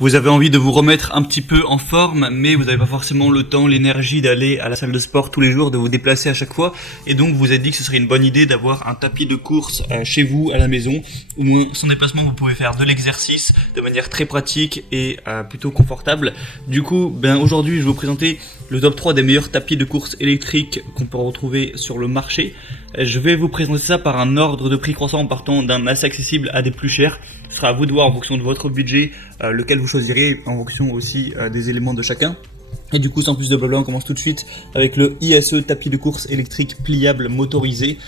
Vous avez envie de vous remettre un petit peu en forme, mais vous n'avez pas forcément le temps, l'énergie d'aller à la salle de sport tous les jours, de vous déplacer à chaque fois. Et donc, vous vous êtes dit que ce serait une bonne idée d'avoir un tapis de course chez vous, à la maison. Au moins, sans déplacement, vous pouvez faire de l'exercice de manière très pratique et plutôt confortable. Du coup, aujourd'hui, je vais vous présenter le top 3 des meilleurs tapis de course électriques qu'on peut retrouver sur le marché. Je vais vous présenter ça par un ordre de prix croissant en partant d'un assez accessible à des plus chers. Ce sera à vous de voir en fonction de votre budget lequel vous choisirez, en fonction aussi des éléments de chacun. Et du coup, sans plus de blabla, on commence tout de suite avec le ISE tapis de course électrique pliable motorisé,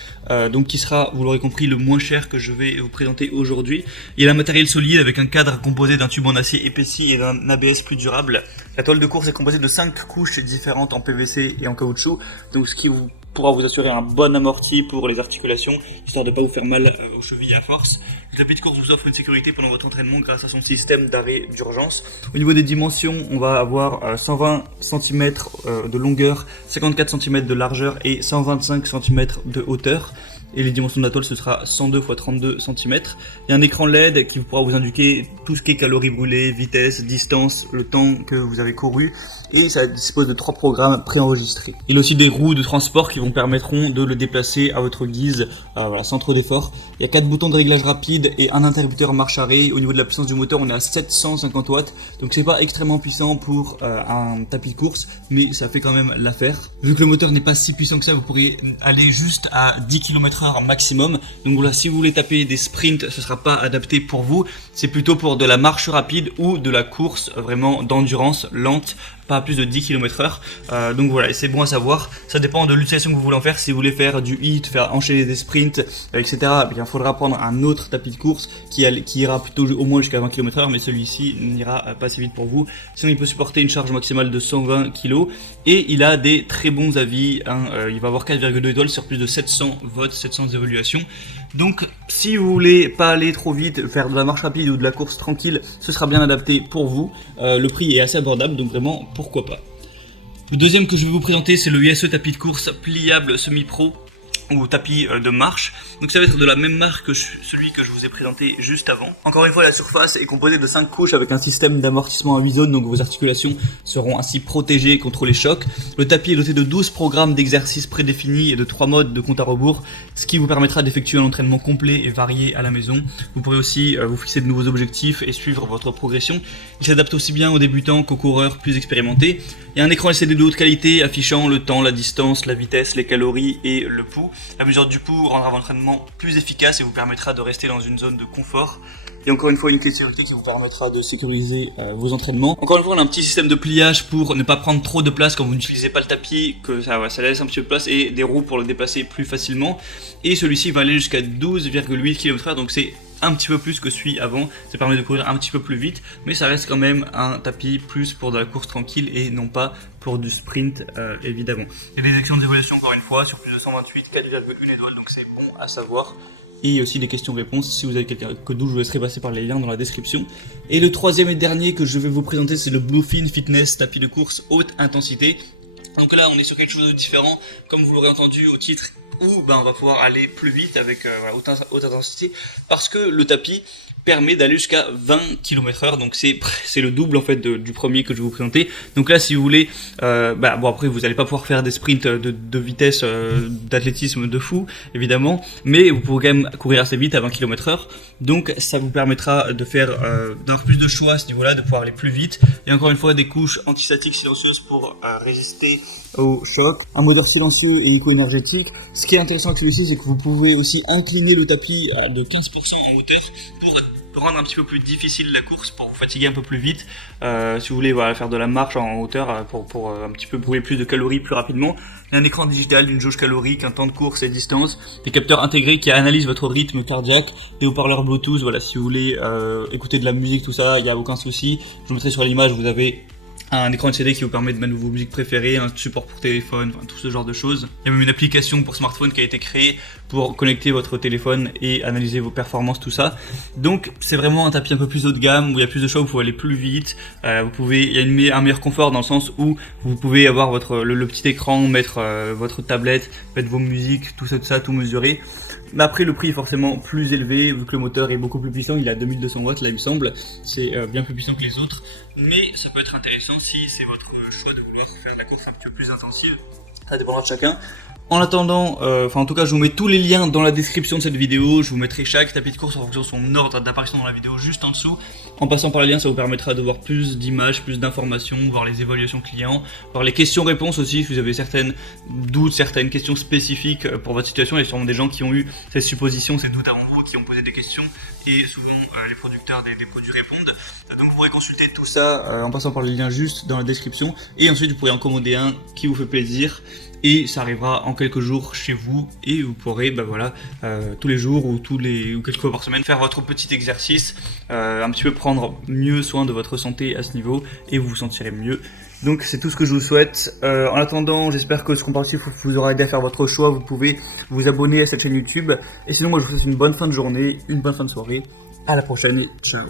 donc qui sera, vous l'aurez compris, le moins cher que je vais vous présenter aujourd'hui. Il a un matériel solide avec un cadre composé d'un tube en acier épaissi et d'un ABS plus durable. La toile de course est composée de 5 couches différentes en PVC et en caoutchouc, donc ce qui pourra vous assurer un bon amorti pour les articulations, histoire de ne pas vous faire mal aux chevilles à force. Le tapis de course vous offre une sécurité pendant votre entraînement grâce à son système d'arrêt d'urgence. Au niveau des dimensions, on va avoir 120 cm de longueur, 54 cm de largeur et 125 cm de hauteur. Et les dimensions de la toile, ce sera 102 x 32 cm. Il y a un écran LED qui pourra vous indiquer tout ce qui est calories brûlées, vitesse, distance, le temps que vous avez couru. Et ça dispose de 3 programmes préenregistrés. Il y a aussi des roues de transport qui vous permettront de le déplacer à votre guise, sans trop d'effort. Il y a 4 boutons de réglage rapide et un interrupteur marche arrêt. Au niveau de la puissance du moteur, on est à 750 watts. Donc c'est pas extrêmement puissant pour un tapis de course, mais ça fait quand même l'affaire. Vu que le moteur n'est pas si puissant que ça, vous pourrez aller juste à 10 km/h maximum. Donc voilà, si vous voulez taper des sprints, ce sera pas adapté pour vous. C'est plutôt pour de la marche rapide ou de la course vraiment d'endurance lente, pas à plus de 10 km/h. Donc voilà, c'est bon à savoir. Ça dépend de l'utilisation que vous voulez en faire. Si vous voulez faire du hit, faire enchaîner des sprints, etc., il faudra prendre un autre tapis de course qui ira plutôt au moins jusqu'à 20 km/h, mais celui-ci n'ira pas assez vite pour vous. Sinon, il peut supporter une charge maximale de 120 kg et il a des très bons avis. Il va avoir 4,2 étoiles sur plus de 700 votes, 700 évaluations. Donc, si vous voulez pas aller trop vite, faire de la marche rapide ou de la course tranquille, ce sera bien adapté pour vous. Le prix est assez abordable, donc vraiment, pourquoi pas. Le deuxième que je vais vous présenter, c'est le ISE tapis de course pliable semi-pro ou tapis de marche. Donc ça va être de la même marque que celui que je vous ai présenté juste avant. Encore une fois, la surface est composée de 5 couches avec un système d'amortissement à 8 zones, donc vos articulations seront ainsi protégées contre les chocs. Le tapis est doté de 12 programmes d'exercices prédéfinis et de 3 modes de compte à rebours, ce qui vous permettra d'effectuer un entraînement complet et varié à la maison. Vous pourrez aussi vous fixer de nouveaux objectifs et suivre votre progression. Il s'adapte aussi bien aux débutants qu'aux coureurs plus expérimentés. Il y a un écran LCD de haute qualité affichant le temps, la distance, la vitesse, les calories et le pouls. La mesure du pouls rendra votre entraînement plus efficace et vous permettra de rester dans une zone de confort. Et encore une fois, une clé de sécurité qui vous permettra de sécuriser vos entraînements. Encore une fois, on a un petit système de pliage pour ne pas prendre trop de place quand vous n'utilisez pas le tapis, que ça laisse un petit peu de place, et des roues pour le déplacer plus facilement. Et celui-ci va aller jusqu'à 12,8 km/h, donc c'est un petit peu plus que celui avant. Ça permet de courir un petit peu plus vite, mais ça reste quand même un tapis plus pour de la course tranquille et non pas pour du sprint, évidemment. Il y a des actions d'évaluation encore une fois sur plus de 128, 4,1 étoiles, donc c'est bon à savoir. Et aussi des questions-réponses, si vous avez quelqu'un que d'où je vous laisserai passer par les liens dans la description. Et le troisième et dernier que je vais vous présenter, c'est le Bluefin Fitness tapis de course haute intensité. Donc là, on est sur quelque chose de différent, comme vous l'aurez entendu au titre, où on va pouvoir aller plus vite avec haute intensité, parce que le tapis permet d'aller jusqu'à 20 km/h, donc c'est le double en fait du premier que je vais vous présenter. Donc là, si vous voulez, après vous n'allez pas pouvoir faire des sprints de vitesse, d'athlétisme de fou évidemment, mais vous pourrez quand même courir assez vite à 20 km/h, donc ça vous permettra de faire d'avoir plus de choix à ce niveau-là, de pouvoir aller plus vite. Et encore une fois, des couches antistatiques silencieuses pour résister au choc, un moteur silencieux et éco-énergétique. Ce qui est intéressant avec celui-ci, c'est que vous pouvez aussi incliner le tapis de 15% en hauteur pour rendre un petit peu plus difficile la course, pour vous fatiguer un peu plus vite. Si vous voulez faire de la marche en hauteur pour un petit peu brûler plus de calories plus rapidement. Il y a un écran digital, une jauge calorique, un temps de course et distance, des capteurs intégrés qui analysent votre rythme cardiaque, des haut-parleurs Bluetooth. Voilà, si vous voulez écouter de la musique, tout ça, il n'y a aucun souci. Je vous mettrai sur l'image, vous avez un écran LCD qui vous permet de mettre vos musiques préférées, un support pour téléphone, tout ce genre de choses. Il y a même une application pour smartphone qui a été créée pour connecter votre téléphone et analyser vos performances, tout ça. Donc c'est vraiment un tapis un peu plus haut de gamme, où il y a plus de choix, vous pouvez aller plus vite. Il y a un meilleur confort dans le sens où vous pouvez avoir le petit écran, mettre votre tablette, mettre vos musiques, tout ça, tout mesurer. Mais après, le prix est forcément plus élevé, vu que le moteur est beaucoup plus puissant, il a 2200 watts là il me semble, c'est bien plus puissant que les autres. Mais ça peut être intéressant si c'est votre choix de vouloir faire la course un petit peu plus intensive, ça dépendra de chacun. En attendant, en tout cas je vous mets tous les liens dans la description de cette vidéo, je vous mettrai chaque tapis de course en fonction de son ordre d'apparition dans la vidéo juste en dessous. En passant par les liens, ça vous permettra de voir plus d'images, plus d'informations, voir les évaluations clients, voir les questions-réponses aussi, si vous avez certaines doutes, certaines questions spécifiques pour votre situation. Il y a sûrement des gens qui ont eu ces suppositions, ces doutes avant vous, qui ont posé des questions, et souvent les producteurs des produits répondent. Donc vous pourrez consulter tout ça en passant par les liens juste dans la description, et ensuite vous pourrez en commander un qui vous fait plaisir. Et ça arrivera en quelques jours chez vous et vous pourrez tous les jours ou quelques fois par semaine faire votre petit exercice, un petit peu prendre mieux soin de votre santé à ce niveau et vous vous sentirez mieux. Donc c'est tout ce que je vous souhaite. En attendant, j'espère que ce comparatif vous aura aidé à faire votre choix. Vous pouvez vous abonner à cette chaîne YouTube. Et sinon moi je vous souhaite une bonne fin de journée, une bonne fin de soirée. À la prochaine et ciao.